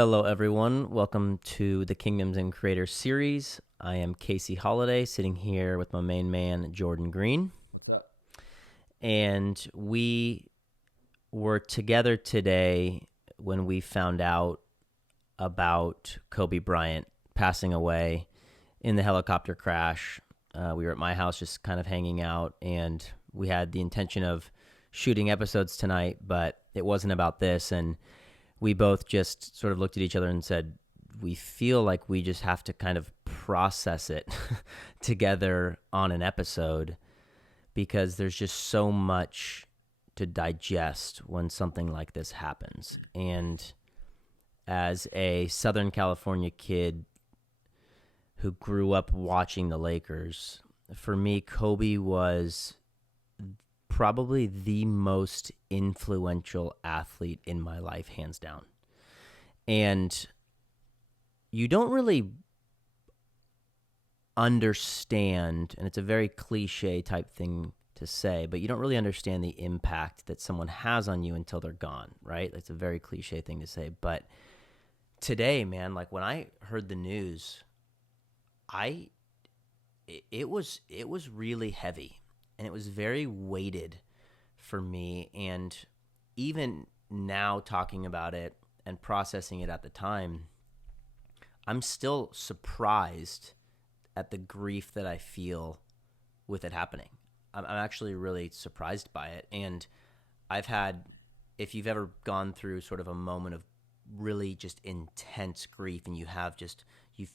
Hello, everyone. Welcome to the Kingdoms and Creators series. I am Casey Holiday, sitting here with my main man, Jordan Green. What's up? And we were together today when we found out about Kobe Bryant passing away in the helicopter crash. We were at my house just kind of hanging out, and we had the intention of shooting episodes tonight, but it wasn't about this, and we both just sort of looked at each other and said, we feel like we just have to kind of process it together on an episode because there's just so much to digest when something like this happens. And as a Southern California kid who grew up watching the Lakers, for me, Kobe was probably the most influential athlete in my life, hands down. And you don't really understand, and it's a very cliche type thing to say, but you don't really understand the impact that someone has on you until they're gone, right? It's a very cliche thing to say. But today, man, like when I heard the news, it was really heavy. And it was very weighted for me. And even now talking about it and processing it at the time, I'm still surprised at the grief that I feel with it happening. I'm actually really surprised by it. And I've had, if you've ever gone through sort of a moment of really just intense grief and you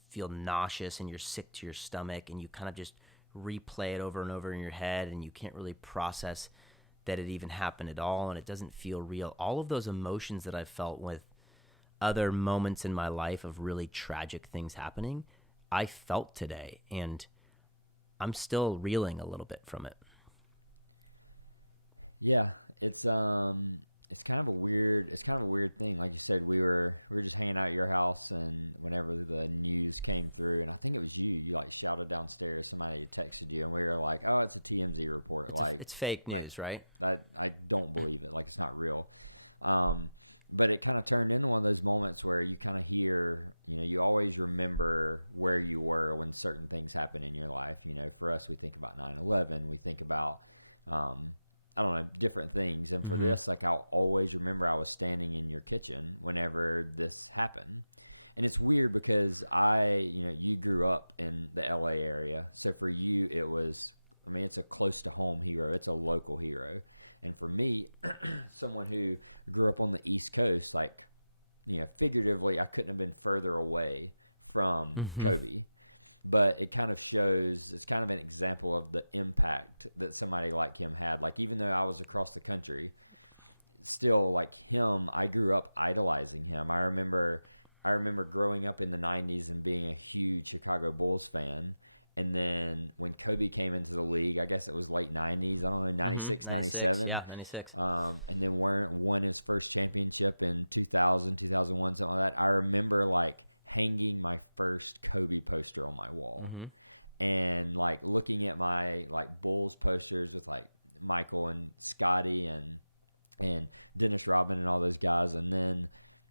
feel nauseous and you're sick to your stomach and you kind of just replay it over and over in your head and you can't really process that it even happened at all and it doesn't feel real. All of those emotions that I've felt with other moments in my life of really tragic things happening, I felt today, and I'm still reeling a little bit from it. Yeah, it's kind of a weird thing. Like you said, we were just hanging out at your house, and whenever the news came through, and I think it was you like shouted downstairs. Somebody had texted you, and we were like, "Oh, it's a TMZ report." It's fake news, right? I don't believe it. Like it's not real. But it kind of turned into one of those moments where you kind of hear, you always remember where you were when certain things happen in your life. For us, we think about 9/11. We think about I don't know, different things. And for this, like I'll always remember I was standing in your kitchen whenever this happened. And it's weird because you grew up in the LA area. So for you, it's a close to home hero. It's a local hero. And for me, someone who grew up on the East Coast, like, figuratively, I couldn't have been further away from Kobe. But it kind of shows, it's kind of an example of the impact that somebody like him had. Like, even though I was across the country, still, like him, I grew up idolizing him. I remember growing up in the 90s and being a huge Chicago Bulls fan. And then when Kobe came into the league, I guess it was late 90s, I don't know, 96, 97. Yeah, 96. And then won his first championship in 2000, 2001, something like that. I remember, like, hanging my first Kobe poster on my wall and like looking at my like Bulls posters with like Michael and Scotty and Dennis Rodman and all those guys, and then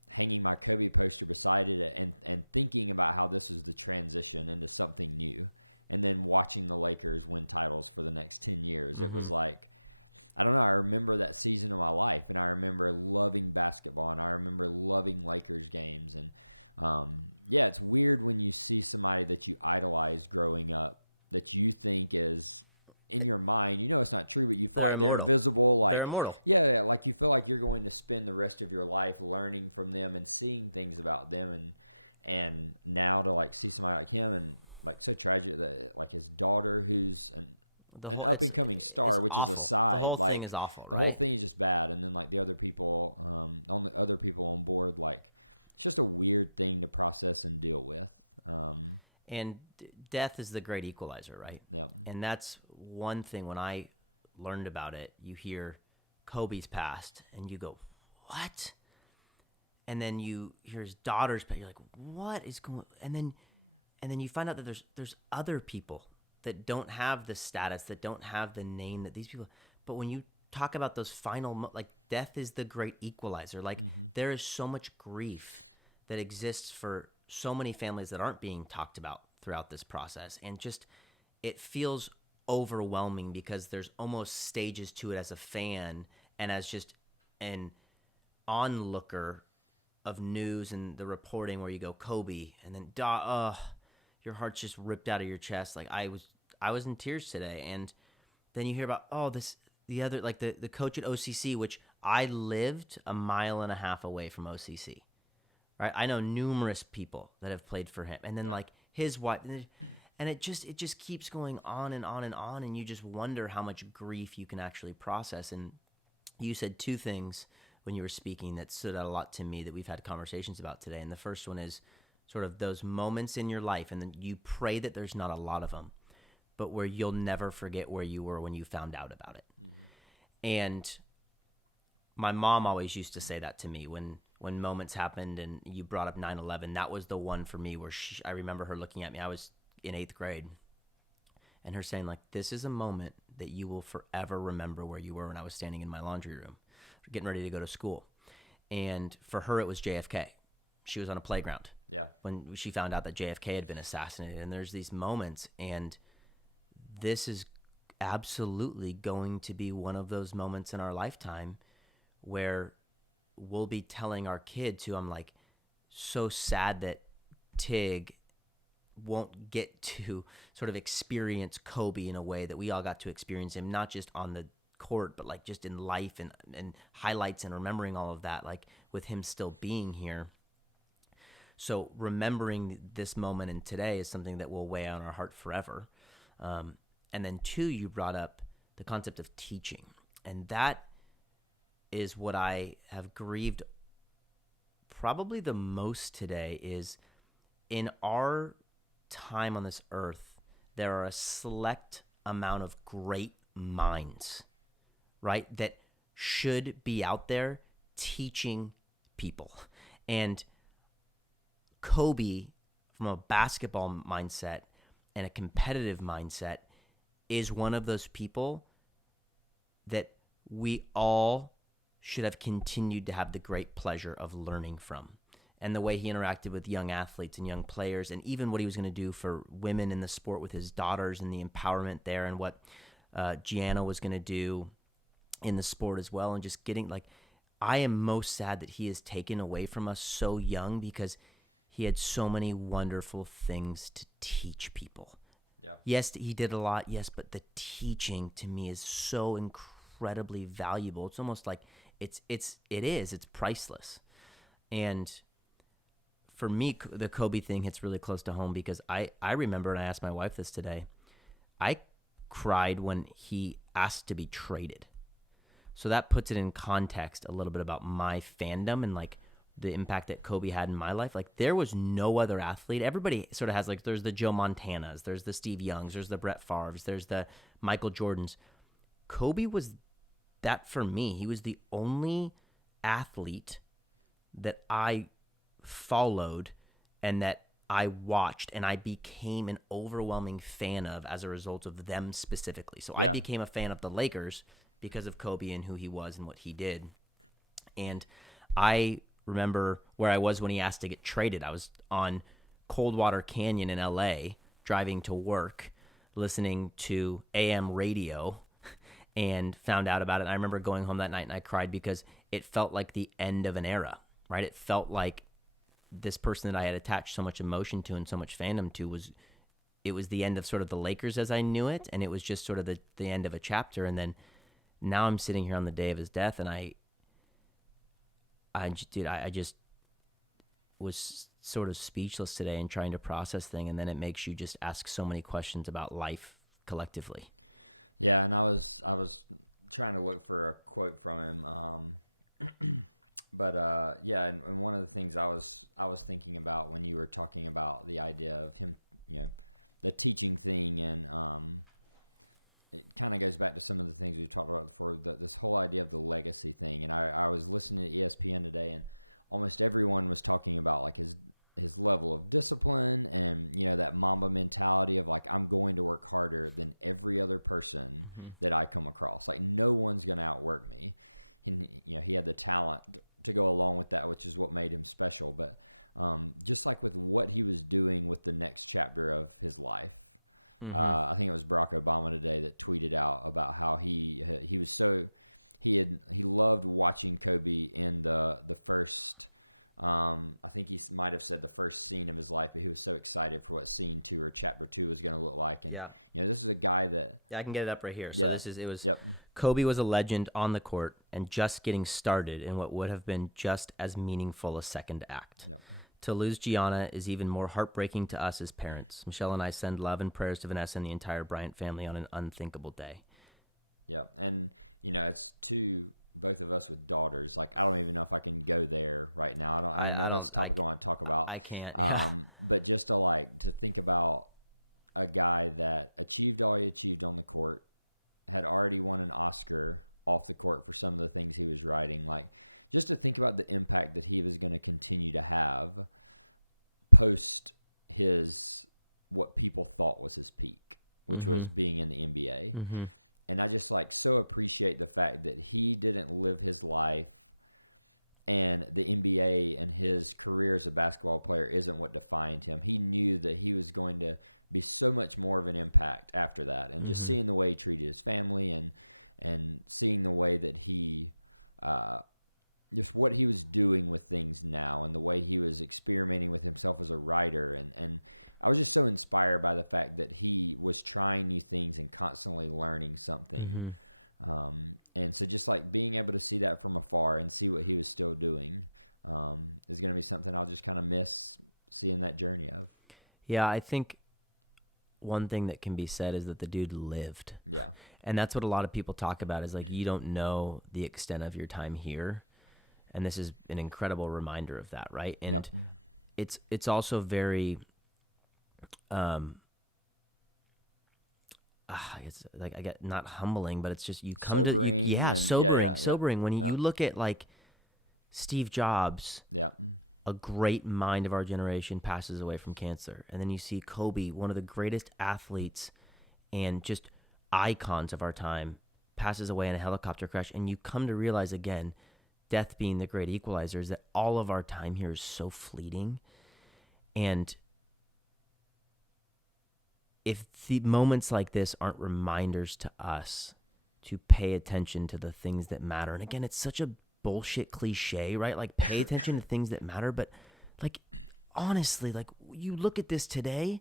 hanging my Kobe poster beside it and thinking about how this was the transition into something new, and then watching the Lakers win titles for the next 10 years. It was like, I don't know, I remember that season of my life, and I remember loving basketball, and I remember loving Lakers games. And it's weird when you see somebody that you idolized growing up that you think is in your mind. It's not true, but you feel like they're invisible. Like they're immortal. Yeah, like you feel like you're going to spend the rest of your life learning from them and seeing things about them. And now to like see somebody like him, and like so tragic that like his daughter, who's an up and coming star, which awful. is aside. The whole like thing is awful. The whole thing is just bad. And then like the other people on board, like. It's just a weird thing to process and deal with. And death is the great equalizer, right? Yeah. And that's one thing when I learned about it, you hear Kobe's passed and you go, what? And then you hear his daughter's passed. You're like, what is going on? And then you find out that there's other people that don't have the status, that don't have the name that these people, but when you talk about those final, like death is the great equalizer. Like there is so much grief that exists for so many families that aren't being talked about throughout this process. And just, it feels overwhelming because there's almost stages to it as a fan and as just an onlooker of news and the reporting where you go Kobe and then your heart's just ripped out of your chest. Like I was in tears today. And then you hear about the other, like the coach at OCC, which I lived a mile and a half away from OCC. Right? I know numerous people that have played for him, and then like his wife, and it just keeps going on and on and on, and you just wonder how much grief you can actually process. And you said two things when you were speaking that stood out a lot to me that we've had conversations about today. And the first one is sort of those moments in your life, and then you pray that there's not a lot of them, but where you'll never forget where you were when you found out about it. Mm-hmm. And my mom always used to say that to me when moments happened, and you brought up 9/11. That was the one for me where I remember her looking at me. I was in 8th grade, and her saying, like, this is a moment that you will forever remember where you were when I was standing in my laundry room getting ready to go to school. And for her, it was JFK. She was on a playground when she found out that JFK had been assassinated. And there's these moments, and this is absolutely going to be one of those moments in our lifetime where we'll be telling our kids who I'm like so sad that Tig won't get to sort of experience Kobe in a way that we all got to experience him, not just on the court, but like just in life and highlights and remembering all of that, like with him still being here. So remembering this moment and today is something that will weigh on our heart forever. And then 2, you brought up the concept of teaching. And that is what I have grieved probably the most today is in our time on this earth, there are a select amount of great minds, right, that should be out there teaching people. And Kobe, from a basketball mindset and a competitive mindset, is one of those people that we all should have continued to have the great pleasure of learning from. And the way he interacted with young athletes and young players, and even what he was going to do for women in the sport with his daughters and the empowerment there, and what Gianna was going to do in the sport as well. And just getting, like, I am most sad that he is taken away from us so young because he had so many wonderful things to teach people. Yeah. Yes, he did a lot. Yes, but the teaching to me is so incredibly valuable. It's almost like it is priceless. And for me, the Kobe thing hits really close to home because I remember, and I asked my wife this today, I cried when he asked to be traded. So that puts it in context a little bit about my fandom and like the impact that Kobe had in my life. Like there was no other athlete. Everybody sort of has, like, there's the Joe Montanas, there's the Steve Youngs, there's the Brett Favres, there's the Michael Jordans. Kobe was that for me. He was the only athlete that I followed and that I watched and I became an overwhelming fan of as a result of them specifically. So I became a fan of the Lakers because of Kobe and who he was and what he did. And I remember where I was when he asked to get traded. I was on Coldwater Canyon in LA driving to work, listening to AM radio, and found out about it. And I remember going home that night and I cried because it felt like the end of an era, right? It felt like this person that I had attached so much emotion to and so much fandom to was the end of sort of the Lakers as I knew it. And it was just sort of the end of a chapter. And then now I'm sitting here on the day of his death, and I just was sort of speechless today and trying to process things. And then it makes you just ask so many questions about life collectively. Yeah, and I was trying to look for a quote from him, but and one of the things I was thinking about when you were talking about the idea of him, the teaching thing, and it kind of goes back to some of the things we talked about before, this whole idea of the legacy thing. And I was listening to ESPN today, and almost everyone was talking about like his level of discipline and, that Mamba mentality of like, I'm going to work harder than every other person that I come across. Like no one's going to outwork me. And, he had the talent to go along with that, which is what made him special. But just like with what he was doing with the next chapter of his life. I think it was Barack Obama today that tweeted out about how he loved watching Kobe in the first. I think he might have said the first scene of his life, but he was so excited for what scene 2 or chapter 2 was going to look like. And this is a guy that I can get it up right here. So Yep. Kobe was a legend on the court and just getting started in what would have been just as meaningful a second act. Yep. To lose Gianna is even more heartbreaking to us as parents. Michelle and I send love and prayers to Vanessa and the entire Bryant family on an unthinkable day. Yeah, and it's both of us with daughters. Like, I don't even know if I can go there right now. I know that's a topic I want to talk about. I can't. But just to think about a guy that achieved all he achieved on the court, had already won an Oscar off the court for some of the things he was writing. Like, just to think about the impact that he was going to continue to have post what people thought was his peak, which was being in the NBA. Mm-hmm. And I just so appreciate the fact that he didn't live his life and the NBA and his career as a basketball player isn't what defined him. He knew that he was going to be so much more of an impact after that. And just seeing the way he treated his family and seeing the way that he just what he was doing with things now and the way he was experimenting with himself as a writer. And I was just so inspired by the fact that he was trying new things and constantly learning something. And so just being able to see that from afar and see what he was still doing is going to be something I'll just kind of miss seeing that journey of. Yeah, I think one thing that can be said is that the dude lived. Yeah. And that's what a lot of people talk about is you don't know the extent of your time here. And this is an incredible reminder of that, right? And it's also very it's I get not humbling, but it's just you come sobering to sobering when you look at Steve Jobs, a great mind of our generation, passes away from cancer, and then you see Kobe, one of the greatest athletes and just icons of our time, passes away in a helicopter crash, and you come to realize again, death being the great equalizer, is that all of our time here is so fleeting. And if the moments like this aren't reminders to us to pay attention to the things that matter, and again, it's such a bullshit cliche, right? Pay attention to things that matter, but honestly, you look at this today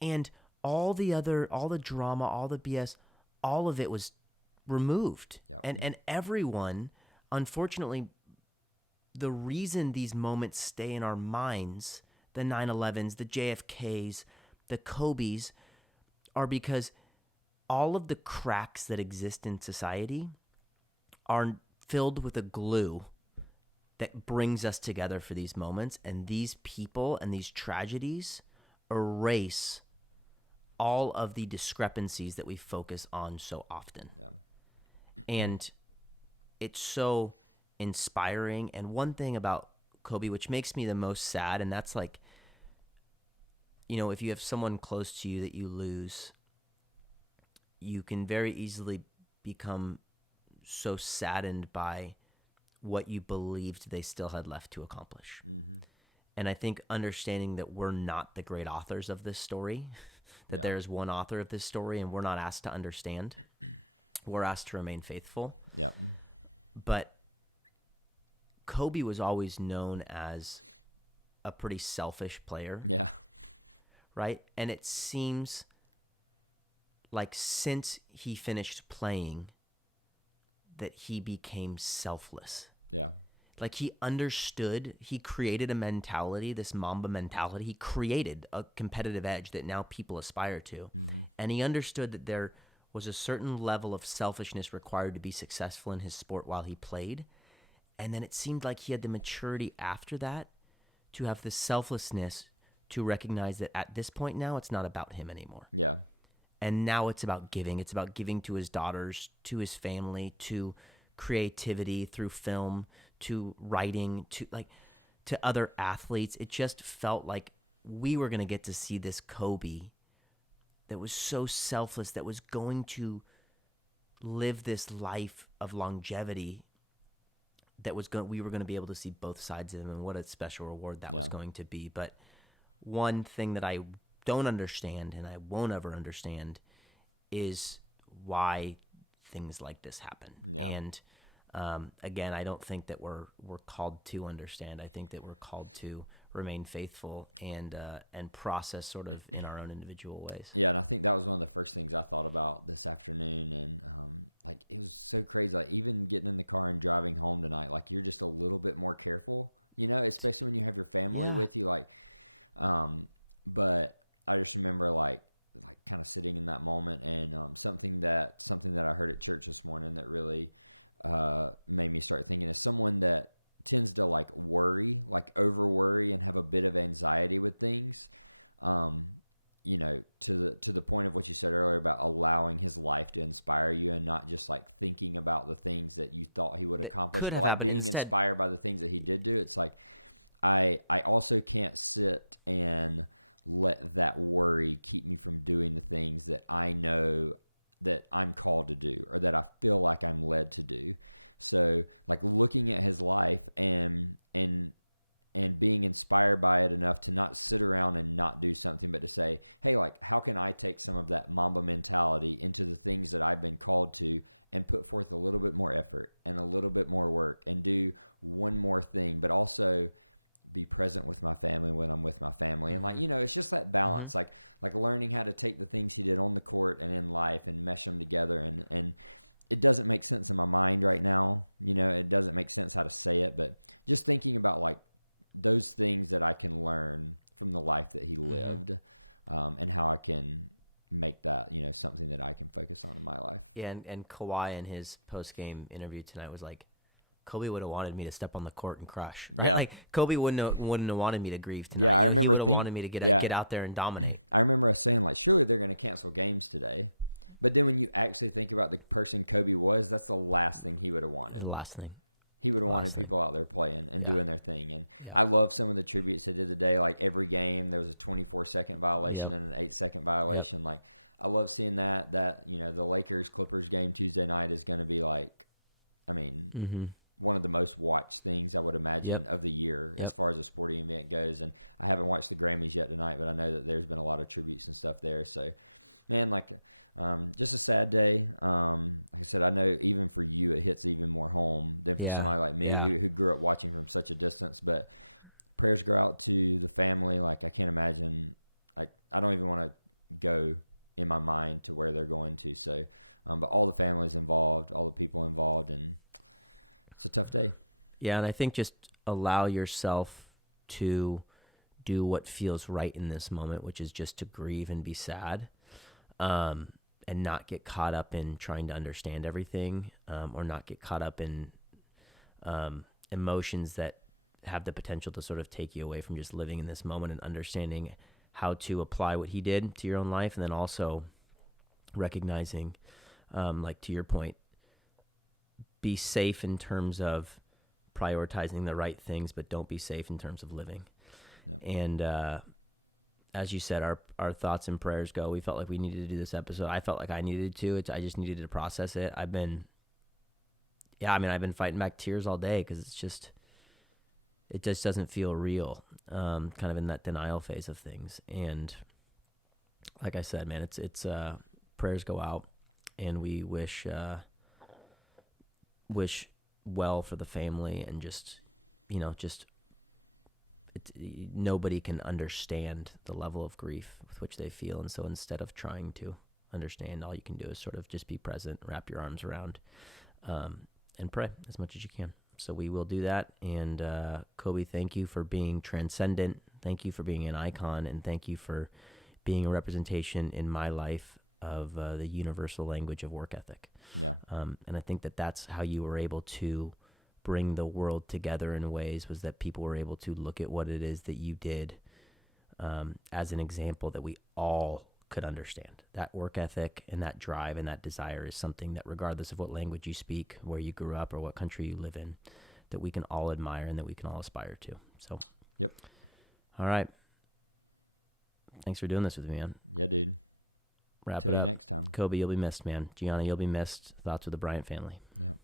and all the drama, all the BS, all of it was removed. And everyone, unfortunately, the reason these moments stay in our minds, the 9/11s, the JFKs, the Kobes, are because all of the cracks that exist in society are filled with a glue that brings us together for these moments. And these people and these tragedies erase all of the discrepancies that we focus on so often. And it's so inspiring. And one thing about Kobe, which makes me the most sad, and that's if you have someone close to you that you lose, you can very easily become so saddened by what you believed they still had left to accomplish. And I think understanding that we're not the great authors of this story, that there's one author of this story and we're not asked to understand, we're asked to remain faithful. But Kobe was always known as a pretty selfish player. Right? And it seems like since he finished playing that he became selfless. He understood, he created a mentality, this Mamba mentality. He created a competitive edge that now people aspire to. And he understood that there was a certain level of selfishness required to be successful in his sport while he played. And then it seemed like he had the maturity after that to have the selflessness to recognize that at this point now, it's not about him anymore. And now it's about giving. It's about giving to his daughters, to his family, to creativity through film, to writing, to other athletes. It just felt like we were going to get to see this Kobe that was so selfless, that was going to live this life of longevity we were going to be able to see both sides of him, and what a special reward that was going to be. But one thing that I don't understand, and I won't ever understand, is why things like this happen. Yeah. And again, I don't think that we're called to understand. I think that we're called to remain faithful and process sort of in our own individual ways. Yeah, and I think that was one of the first things I thought about this afternoon, and like it was so crazy. Like even getting in the car and driving home tonight, like you're just a little bit more careful, especially when you have your family with you. Like, but I just remember like kind of sitting in that moment, and something that I heard at church this morning that really made me start thinking is someone that tends to like worry, like over worry and have a bit of anxiety with things, to the point of what you said earlier about allowing his life to inspire you and not just like thinking about the things that you thought he would accomplish, but like being inspired by the things that he did do. It's like, I also can't sit and let that worry keep me from doing the things that I know that I'm called to do, or that I feel like I'm led to do. So like looking at his life and being inspired by it enough to not sit around and not do something, but to say, hey, like, how can I take some of that Mamba mentality into the things that I've been called to and put forth a little bit more effort and a little bit more work and do one more thing, but also be present with my family when I'm with my family. And like, it's just that balance, like learning how to take the things he did on the court and in life and mesh them together. And it doesn't make sense in my mind right now. It doesn't make sense how to say it, but just thinking about like those things that I can learn from the life that he lived, and how I can make that, something that I can focus on in my life. Yeah. And Kawhi in his post-game interview tonight was like, Kobe would have wanted me to step on the court and crush. Right? Yeah. Like Kobe wouldn't have wanted me to grieve tonight. Yeah, I remember. He would have wanted me to get out there and dominate. I remember us saying like, surely they're going to cancel games today. But then when you actually think about the person Kobe was, that's the last thing he would have wanted. The last thing. He would have wanted people out there playing and doing their thing. And I love some of the tributes they did today. Like every game, there was a 24-second violation and an 8-second violation. Like I love seeing that. The Lakers-Clippers game Tuesday night is going to be like, one of the most watched things I would imagine of the year as far as a sporting event goes. And I haven't watched the Grammys yet tonight, but I know that there's been a lot of tributes and stuff there. So, man, like just a sad day. Like I said, I know even for you it hits even more home than for somebody like me who grew up watching from such a distance. But prayers go out to the family. Like I can't imagine, like I don't even want to go in my mind to where they're going to. So, but all the families involved, all the people involved, and it's a tough day. Yeah, and I think just allow yourself to do what feels right in this moment, which is just to grieve and be sad, and not get caught up in trying to understand everything, or not get caught up in emotions that have the potential to sort of take you away from just living in this moment and understanding how to apply what he did to your own life, and then also recognizing, like to your point, be safe in terms of prioritizing the right things, but don't be safe in terms of living. Yep. And as you said, our thoughts and prayers go. We felt like we needed to do this episode. I felt like I needed to. I just needed to process it. I've been fighting back tears all day because it just doesn't feel real. Kind of in that denial phase of things. And like I said, man, it's prayers go out, and we wish well for the family, and nobody can understand the level of grief with which they feel. And so instead of trying to understand, all you can do is sort of just be present, wrap your arms around, and pray as much as you can. So we will do that. And Kobe, thank you for being transcendent. Thank you for being an icon, and thank you for being a representation in my life of the universal language of work ethic. Yeah. And I think that that's how you were able to bring the world together in ways, was that people were able to look at what it is that you did as an example that we all could understand. That work ethic and that drive and that desire is something that, regardless of what language you speak, where you grew up, or what country you live in, that we can all admire and that we can all aspire to. So, yep. All right. Thanks for doing this with me, man. Yeah, dude. Wrap Till it up. you next time. Kobe, you'll be missed, man. Gianna, you'll be missed. Thoughts of the Bryant family. Yep.